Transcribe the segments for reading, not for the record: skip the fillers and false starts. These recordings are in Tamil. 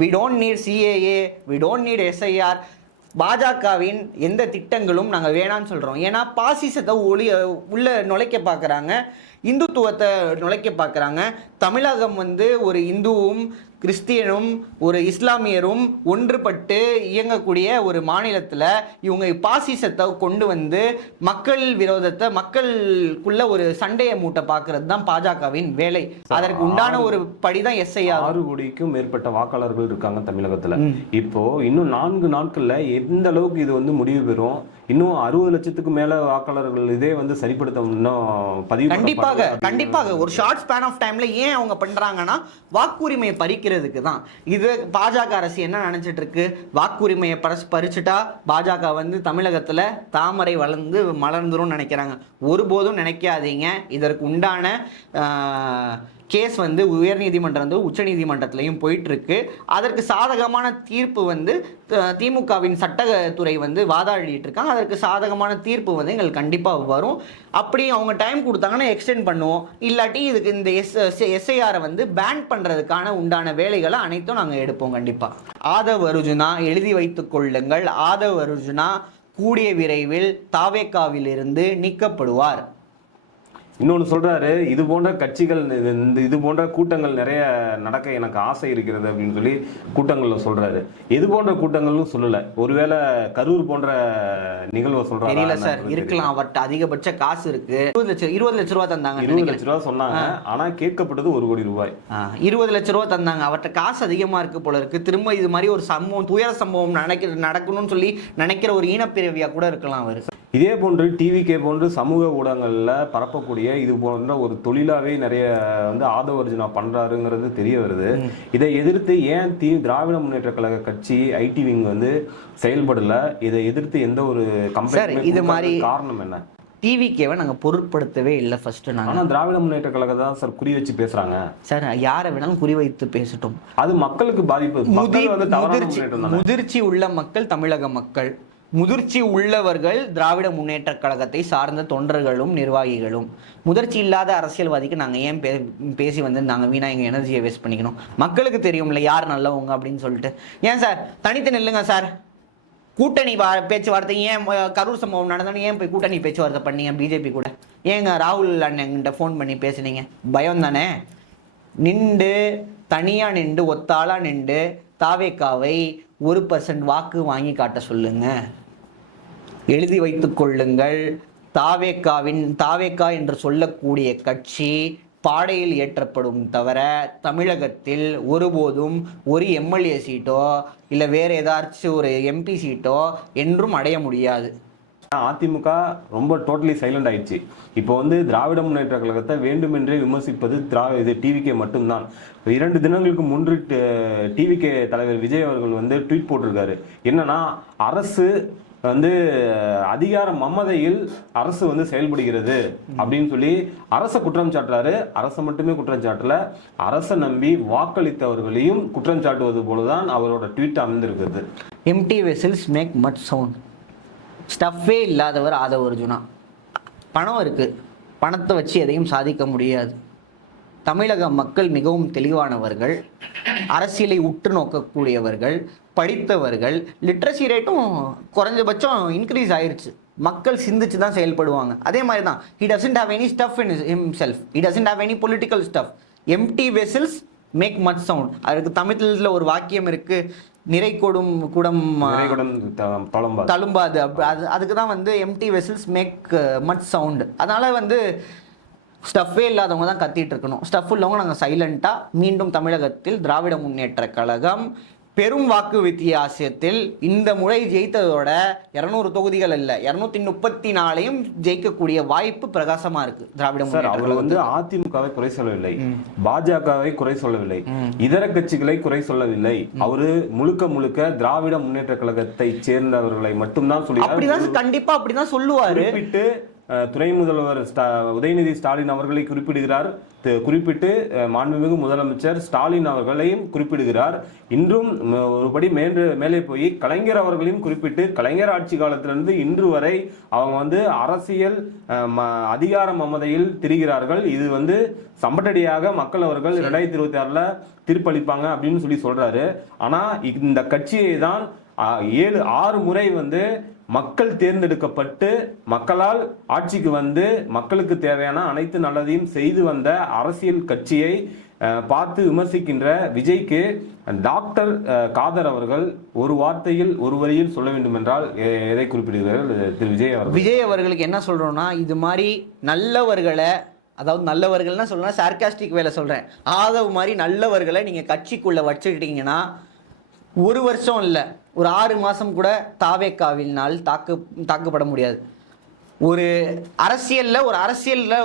We don't need CAA, we don't need SIR. பாஜகவின் எந்த திட்டங்களும் நாங்கள் வேணான்னு சொல்கிறோம். ஏன்னா பாசிசத்தை உள்ள நுழைக்க பார்க்குறாங்க, இந்துத்துவத்தை நுழைக்க பார்க்குறாங்க. தமிழகம் வந்து ஒரு இந்துவும் கிறிஸ்டியனும் ஒரு இஸ்லாமியரும் ஒன்றுபட்டு இயங்கக்கூடிய ஒரு மாநிலத்தில் இவங்க பாசிசத்தை கொண்டு வந்து மக்கள் விரோதத்தை, மக்களுக்குள்ள ஒரு சண்டையை மூட்டை பார்க்கறது தான் பாஜகவின் வேலை. அதற்கு உண்டான ஒரு படிதான் எஸ்ஐஆர். 6 கோடிக்கும் மேற்பட்ட வாக்காளர்கள் இருக்காங்க தமிழகத்துல. இப்போ இன்னும் 4 நாட்கள்ல எந்த அளவுக்கு இது வந்து முடிவு பெறும்? இன்னும் 60 லட்சத்துக்கு மேல வாக்காளர்கள் இதே வந்து சரிப்படுத்த இன்னும் பதிவு கண்டிப்பாக ஒரு ஷார்ட் ஸ்பேன் ஆஃப் டைம்ல ஏன் அவங்க பண்றாங்கன்னா வாக்குரிமையை பறிக்கிறதுக்கு தான். இது பாஜக அரசு என்ன நினைச்சிட்டு இருக்கு? வாக்குரிமையை பறிச்சுட்டா பாஜக வந்து தமிழகத்துல தாமரை மலர்ந்துரும் நினைக்கிறாங்க. ஒருபோதும் நினைக்காதீங்க. இதற்கு உண்டான கேஸ் வந்து உயர்நீதிமன்றம் வந்து உச்சநீதிமன்றத்திலையும் போயிட்டு இருக்கு. அதற்கு சாதகமான தீர்ப்பு வந்து திமுகவின் சட்டத்துறை வந்து வாதாடிட்டு இருக்காங்க. அதற்கு சாதகமான தீர்ப்பு வந்து எங்களுக்கு கண்டிப்பாக வரும். அப்படி அவங்க டைம் கொடுத்தாங்கன்னா எக்ஸ்டெண்ட் பண்ணுவோம். இல்லாட்டி இதுக்கு இந்த எஸ்ஐஆரை வந்து பேன் பண்ணுறதுக்கான உண்டான வேலைகளை அனைத்தும் நாங்கள் எடுப்போம் கண்டிப்பாக. ஆதவ் அர்ஜுனா எழுதி வைத்துக் கொள்ளுங்கள். ஆதவ் அர்ஜுனா கூடிய விரைவில் தாவேகாவிலிருந்து நீக்கப்படுவார். இன்னொன்று சொல்றாரு, இது போன்ற கட்சிகள் இது போன்ற கூட்டங்கள் நிறைய நடக்க எனக்கு ஆசை இருக்கிறது அப்படின்னு சொல்லி கூட்டங்களில் சொல்றாரு. எது போன்ற கூட்டங்களும் சொல்லல. ஒருவேளை கரூர் போன்ற நிகழ்வை சொல்றாரு. இல்ல சார், இருக்கலாம். அவர்கிட்ட அதிகபட்ச காசு இருக்கு. 20 லட்ச ரூபா தந்தாங்க. 20 லட்ச ரூபா சொன்னாங்க. ஆனா கேட்கப்பட்டது 1 கோடி ரூபாய். 20 லட்ச ரூபா தந்தாங்க. அவர்கிட்ட காசு அதிகமா இருக்கு போல இருக்கு. திரும்ப இது மாதிரி ஒரு சம்பவம், துயர சம்பவம் நடக்கணும்னு சொல்லி நினைக்கிற ஒரு ஈனப்பிறவியா கூட இருக்கலாம் அவர். இதே போன்று டிவிகே போன்று சமூக ஊடகங்கள்ல பரப்பக்கூடிய இது போன்ற ஒரு தொழிலாவே நிறைய வந்து ஆதவ் அர்ஜுனா பண்றாருங்கிறது தெரிய வருது. இதை எதிர்த்து ஏன் திராவிட முன்னேற்ற கழக கட்சி ஐடி விங் வந்து செயல்படல? இதை எதிர்த்து எந்த ஒரு கம்பெனி இது மாதிரி காரணம் என்ன? டிவிகேவை நாங்கள் பொருட்படுத்தவே இல்லை ஃபர்ஸ்ட். ஆனால் திராவிட முன்னேற்ற கழகம் தான் சார் குறி வச்சு பேசுறாங்க. சார் யாரை வேணாலும் குறி வைத்து பேசட்டும். அது மக்களுக்கு பாதிப்பு. முதிர்ச்சி உள்ள மக்கள், தமிழக மக்கள், முதிர்ச்சி உள்ளவர்கள் திராவிட முன்னேற்ற கழகத்தை சார்ந்த தொண்டர்களும் நிர்வாகிகளும். முதிர்ச்சி இல்லாத அரசியல்வாதிக்கு நாங்கள் ஏன் பேசி வந்து நாங்கள் வீணா எங்கள் எனர்ஜியை வேஸ்ட் பண்ணிக்கணும்? மக்களுக்கு தெரியும்ல யார் நல்லவங்க அப்படின்னு சொல்லிட்டு. ஏன் சார் தனித்து நில்லுங்க சார். கூட்டணி பேச்சுவார்த்தை ஏன் கரூர் சம்பவம் நடந்தாலும் ஏன் போய் கூட்டணி பேச்சுவார்த்தை பண்ணீங்க பிஜேபி கூட? ஏங்க ராகுல் அண்ணன்கிட்ட ஃபோன் பண்ணி பேசுனீங்க? பயம் தானே. தனியாக நின்று ஒத்தாளா நின்று தாவேகாவை 1% வாக்கு வாங்கி காட்ட சொல்லுங்க. எழுதி வைத்துக் கொள்ளுங்கள். தாவேகா என்று சொல்லக்கூடிய கட்சி பாடையில் ஏற்றப்படும் தவிர தமிழகத்தில் ஒருபோதும் ஒரு எம்எல்ஏ சீட்டோ இல்லை வேற ஏதாச்சும் ஒரு எம்பி சீட்டோ என்றும் அடைய முடியாது. அதிமுக ரொம்ப டோட்டலி சைலண்ட் ஆயிடுச்சு. இப்போ வந்து திராவிட முன்னேற்ற கழகத்தை வேண்டுமென்றே விமர்சிப்பது இது டிவிகே மட்டும்தான். 2 தினங்களுக்கு முன்பு டிவிகே தலைவர் விஜய் அவர்கள் வந்து ட்வீட் போட்டிருக்காரு. என்னன்னா, அரசு வந்து அதிகார மமதையில் அரசு வந்து செயல்படுகிறது அப்படின்னு சொல்லி அரசை குற்றம் சாட்டுறாரு. அரசை மட்டுமே குற்றம் சாட்டல, அரசை நம்பி வாக்களித்தவர்களையும் குற்றம் சாட்டுவது போலதான் அவரோட ட்வீட் அமைந்திருக்குது. Empty vessels make much sound. ஸ்டஃப்பே இல்லாதவர் ஆதவ் அர்ஜுனா. பணம் இருக்கு, பணத்தை வச்சு எதையும் சாதிக்க முடியாது. தமிழக மக்கள் மிகவும் தெளிவானவர்கள், அரசியலை உற்று நோக்கக்கூடியவர்கள், படித்தவர்கள். லிட்ரஸி ரேட்டும் குறைஞ்சபட்சம் இன்க்ரீஸ் ஆயிடுச்சு. மக்கள் சிந்திச்சு தான் செயல்படுவாங்க. அதே மாதிரி தான் he doesn't have any stuff in himself. He doesn't have any political stuff. empty vessels make much sound. அதுக்கு தமிழ்ல ஒரு வாக்கியம் இருக்கு, நிறை கொடும் குடம் தழும்பாது. அதுக்கு தான் வந்து empty vessels make much sound. அதனால வந்து ஸ்டஃப்பே இல்லாதவங்க தான் கத்திட்டு இருக்கணும். ஸ்டஃப் உள்ளவங்க நாங்கள் சைலண்டாக. மீண்டும் தமிழகத்தில் திராவிட முன்னேற்ற கழகம் பெரும் வாக்கு வித்தியாசத்தில் இந்த முறை ஜெயித்ததோட 200 தொகுதிகள் அல்ல 234 ஜெயிக்கக்கூடிய வாய்ப்பு பிரகாசமா இருக்கு. திராவிட அவர் வந்து அதிமுகவை குறை சொல்லவில்லை, பாஜகவை குறை சொல்லவில்லை, இதர கட்சிகளை குறை சொல்லவில்லை. அவரு முழுக்க திராவிட முன்னேற்ற கழகத்தை சேர்ந்தவர்களை மட்டும்தான் சொல்லி அப்படிதான் கண்டிப்பா அப்படிதான் சொல்லுவாரு. துணை முதல்வர் உதயநிதி ஸ்டாலின் அவர்களை குறிப்பிடுகிறார். குறிப்பிட்டு மாண்புமிகு முதலமைச்சர் ஸ்டாலின் அவர்களையும் குறிப்பிடுகிறார். இன்றும் ஒருபடி மேலே போய் கலைஞர் அவர்களையும் குறிப்பிட்டு கலைஞர் ஆட்சி காலத்திலிருந்து இன்று வரை அவங்க வந்து அரசியல் அதிகார மமதையில் திரிகிறார்கள். இது வந்து சம்பட்டடியாக மக்கள் அவர்கள் 2026ல தீர்ப்பளிப்பாங்க அப்படின்னு சொல்றாரு. ஆனா இந்த கட்சியை தான் 6 முறை வந்து மக்கள் தேர்ந்தெடுக்கப்பட்டு மக்களால் ஆட்சிக்கு வந்து மக்களுக்கு தேவையான அனைத்து நல்லதையும் செய்து வந்த அரசியல் கட்சியை பார்த்து விமர்சிக்கின்ற விஜய்க்கு டாக்டர் காதர் அவர்கள் ஒரு வார்த்தையில் ஒரு வரியில் சொல்ல வேண்டும் என்றால் எதை குறிப்பிடுகிறார்கள் திரு விஜய் அவர்கள்? விஜய் அவர்களுக்கு என்ன சொல்றோம்னா, இது மாதிரி நல்லவர்களை, அதாவது நல்லவர்கள்னா சொல்லலாம், சார்காஸ்டிக் வேலை சொல்றேன், ஆதவ் மாதிரி நல்லவர்களை நீங்க கட்சிக்குள்ள வச்சுக்கிட்டீங்கன்னா 1 வருஷம் இல்லை, ஒரு 6 மாதம் கூட தாவேக்காவினால் தாக்கப்பட முடியாது. ஒரு அரசியலில்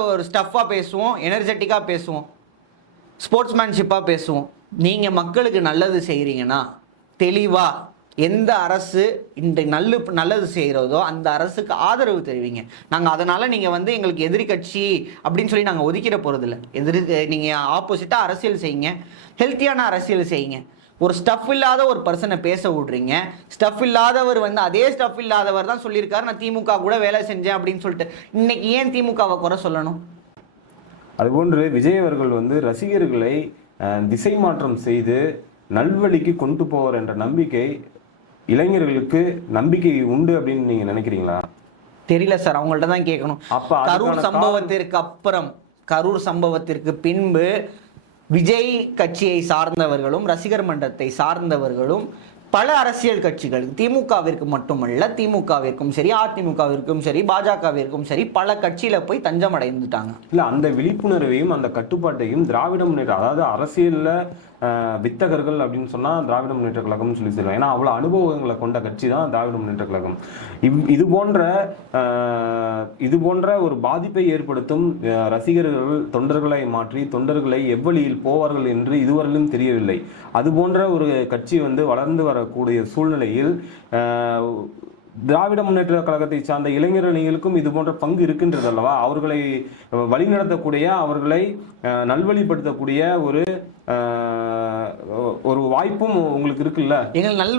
ஒரு ஸ்டஃப்பாக பேசுவோம், எனர்ஜெட்டிக்காக பேசுவோம், ஸ்போர்ட்ஸ்மேன்ஷிப்பாக பேசுவோம். நீங்கள் மக்களுக்கு நல்லது செய்கிறீங்கன்னா தெளிவாக எந்த அரசு இன்றைக்கு நல்லது செய்கிறதோ அந்த அரசுக்கு ஆதரவு தெரிவிங்க. நாங்கள் அதனால் நீங்கள் வந்து எங்களுக்கு எதிரி கட்சி அப்படின்னு சொல்லி நாங்கள் ஒதுக்கிட போகிறதில்ல. நீங்கள் ஆப்போசிட்டாக அரசியல் செய்யுங்க, ஹெல்த்தியான அரசியல் செய்யுங்க. ஒரு ஸ்டஃப் இல்லாத ஒரு பர்சனை பேச விட்றீங்க. ஸ்டஃப் இல்லாதவர் வந்து அதே ஸ்டஃப் இல்லாதவர் தான் சொல்லியிருக்காரு நான் திமுக கூட வேலை செஞ்சேன் அப்படின்னு சொல்லிட்டு. இன்னைக்கு ஏன் திமுகவை குறை சொல்லணும்? அதுபோன்று விஜய் அவர்கள் வந்து ரசிகர்களை திசை மாற்றம் செய்து நல்வழிக்கு கொண்டு போவார் என்ற நம்பிக்கை இளைஞர்களுக்கு நம்பிக்கை உண்டு அப்படின்னு நீங்க நினைக்கிறீங்களா? தெரியல சார், அவங்கள்ட்ட தான் கேட்கணும். கரூர் சம்பவத்திற்கு பின்பு விஜய் கட்சியை சார்ந்தவர்களும் ரசிகர் மன்றத்தை சார்ந்தவர்களும் பல அரசியல் கட்சிகள், திமுகவிற்கு மட்டுமல்ல, திமுகவிற்கும் சரி, அதிமுகவிற்கும் சரி, பாஜகவிற்கும் சரி, பல கட்சியில போய் தஞ்சம் அடைந்துட்டாங்க. இல்ல, அந்த விழிப்புணர்வையும் அந்த கட்டுப்பாட்டையும் திராவிட முன்னேற்ற, அதாவது அரசியல்ல வித்தகர்கள் அப்படின்னு சொன்னா திராவிட முன்னேற்ற கழகம்னு சொல்லி சொல்லுவாங்க. ஏன்னா அவ்வளவு அனுபவங்களை கொண்ட கட்சி தான் திராவிட முன்னேற்ற கழகம். இது போன்ற ஒரு பாதிப்பை ஏற்படுத்தும் ரசிகர்கள் தொண்டர்களை மாற்றி தொண்டர்களை எவ்வழியில் போவார்கள் என்று இதுவரையிலும் தெரியவில்லை. அது போன்ற ஒரு கட்சி வந்து வளர்ந்து வரக்கூடிய சூழ்நிலையில் திராவிட முன்னேற்ற கழகத்தை சார்ந்த இளைஞர் அணிகளுக்கும் இது போன்ற பங்கு இருக்கின்றது அல்லவா? அவர்களை வழிநடத்தக்கூடிய, அவர்களை நல்வழிப்படுத்தக்கூடிய ஒரு வாய்ப்பும் உங்களுக்கு இருக்குல்ல? எங்கள்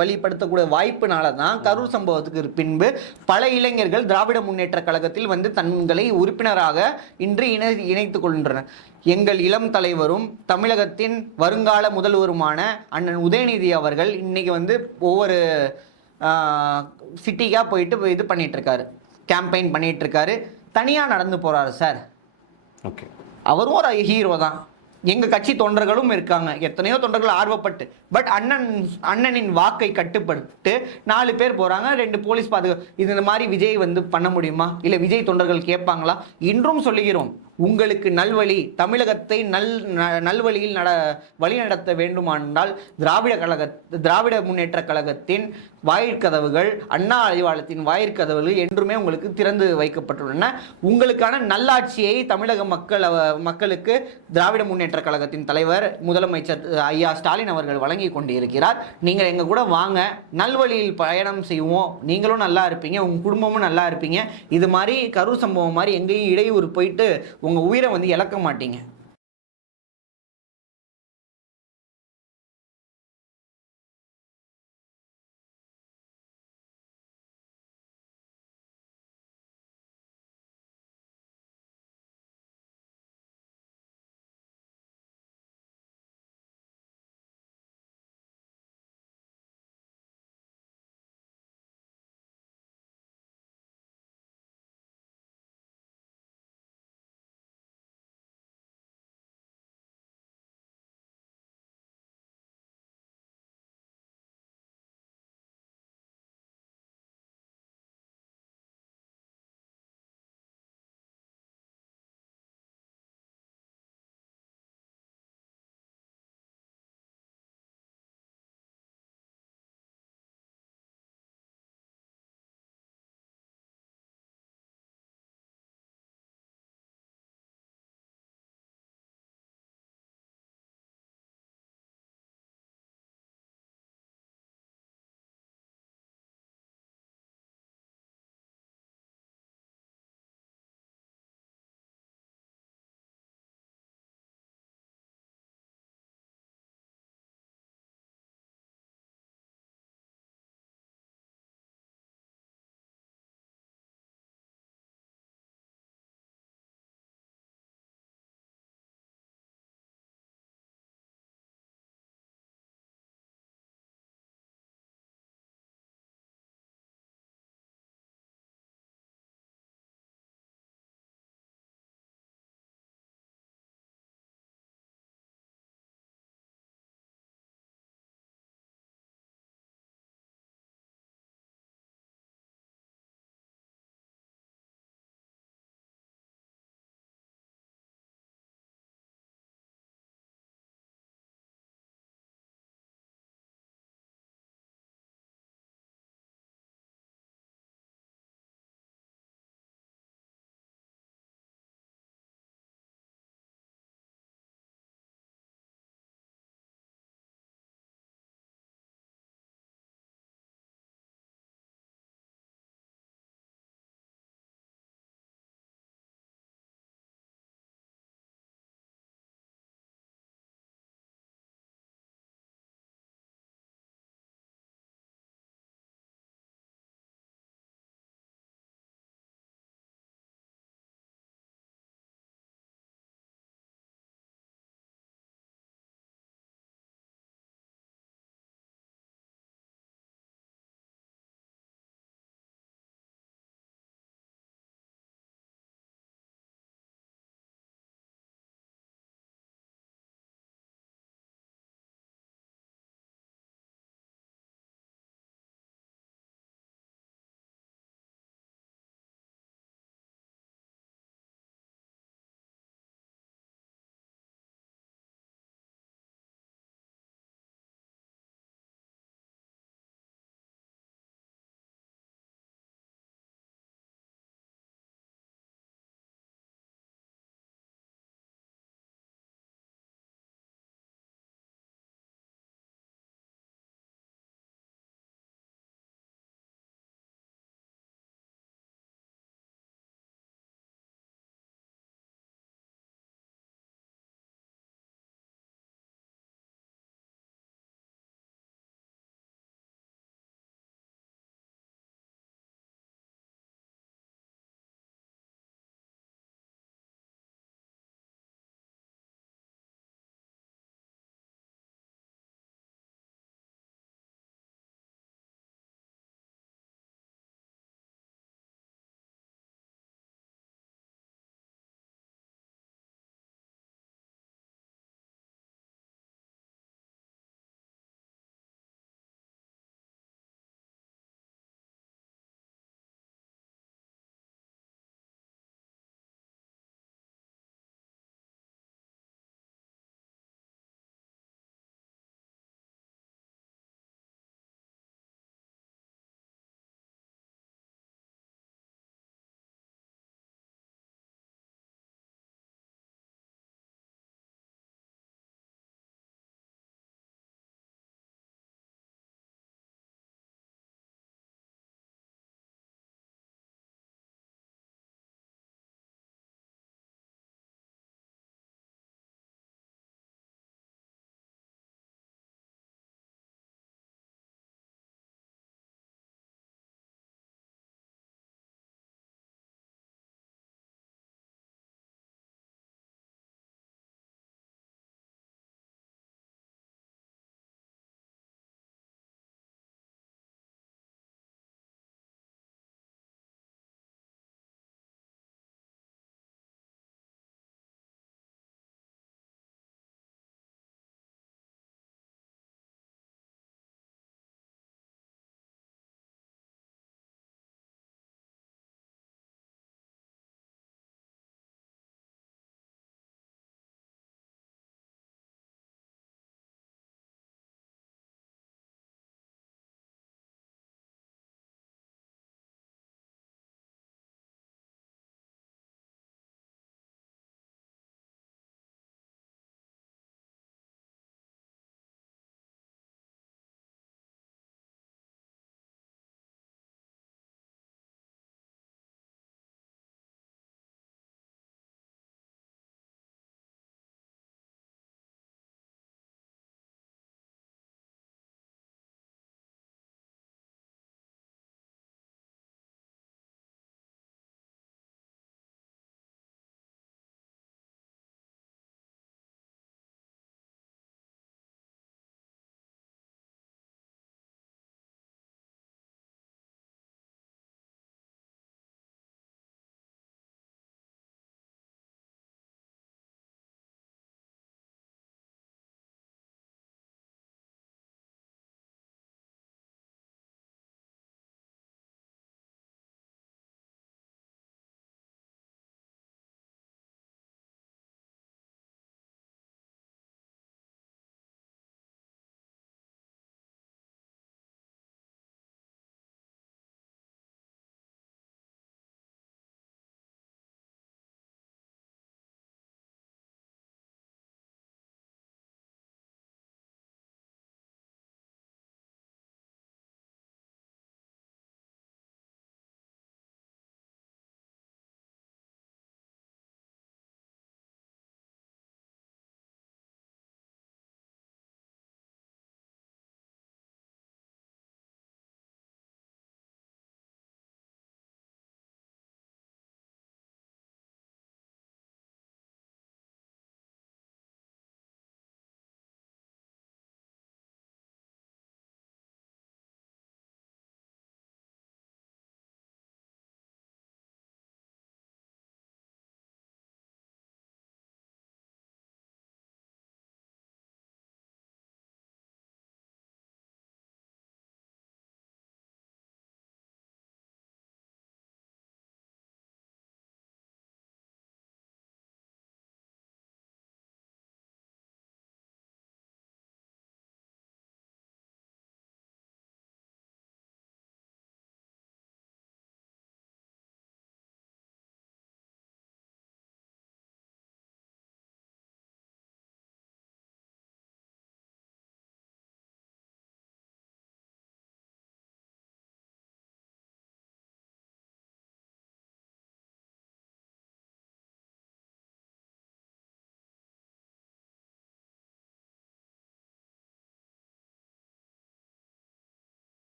வழிப்படுத்தக்கூடிய வாய்ப்புனால தான் கரூர் சம்பவத்துக்கு பின்பு பல இளைஞர்கள் திராவிட முன்னேற்ற கழகத்தில் வந்து தங்களை உறுப்பினராக இன்று இணைத்துக் கொள்கின்றனர். எங்கள் இளம் தலைவரும் தமிழகத்தின் வருங்கால முதல்வருமான அண்ணன் உதயநிதி அவர்கள் இன்னைக்கு வந்து ஒவ்வொரு சிட்டிக்காக போயிட்டு இது பண்ணிகிட்ருக்காரு, கேம்பெயின் பண்ணிகிட்ருக்காரு, தனியாக நடந்து போகிறாரு சார். ஓகே, அவரும் ஒரு ஹீரோ தான். எங்கள் கட்சி தொண்டர்களும் இருக்காங்க, எத்தனையோ தொண்டர்கள் ஆர்வப்பட்டு. பட் அண்ணனின் வாக்கை கட்டுப்பட்டு 4 பேர் போகிறாங்க, 2 போலீஸ் பாதுகாப்பு. இந்த மாதிரி விஜய் வந்து பண்ண முடியுமா? இல்லை விஜய் தொண்டர்கள் கேட்பாங்களா? இன்றும் சொல்லுகிறோம், உங்களுக்கு நல்வழி, தமிழகத்தை நல்வழியில் வழிநடத்த வேண்டுமானால் திராவிட முன்னேற்ற கழகத்தின் வாயிற்கதவுகள், அண்ணா அறிவாலயத்தின் வாயிற்கதவுகள் என்றுமே உங்களுக்கு திறந்து வைக்கப்பட்டுள்ளன. உங்களுக்கான நல்லாட்சியை தமிழக மக்களுக்கு திராவிட முன்னேற்ற கழகத்தின் தலைவர் முதலமைச்சர் ஐயா ஸ்டாலின் அவர்கள் வழங்கி கொண்டு இருக்கிறார். நீங்கள் எங்கள் கூட வாங்க, நல்வழியில் பயணம் செய்வோம், நீங்களும் நல்லா இருப்பீங்க, உங்கள் குடும்பமும் நல்லா இருப்பீங்க. இது மாதிரி கரூர் சம்பவம் மாதிரி எங்கேயும் இடையூறு போயிட்டு உங்கள் உயிரை வந்து இழக்க மாட்டீங்க.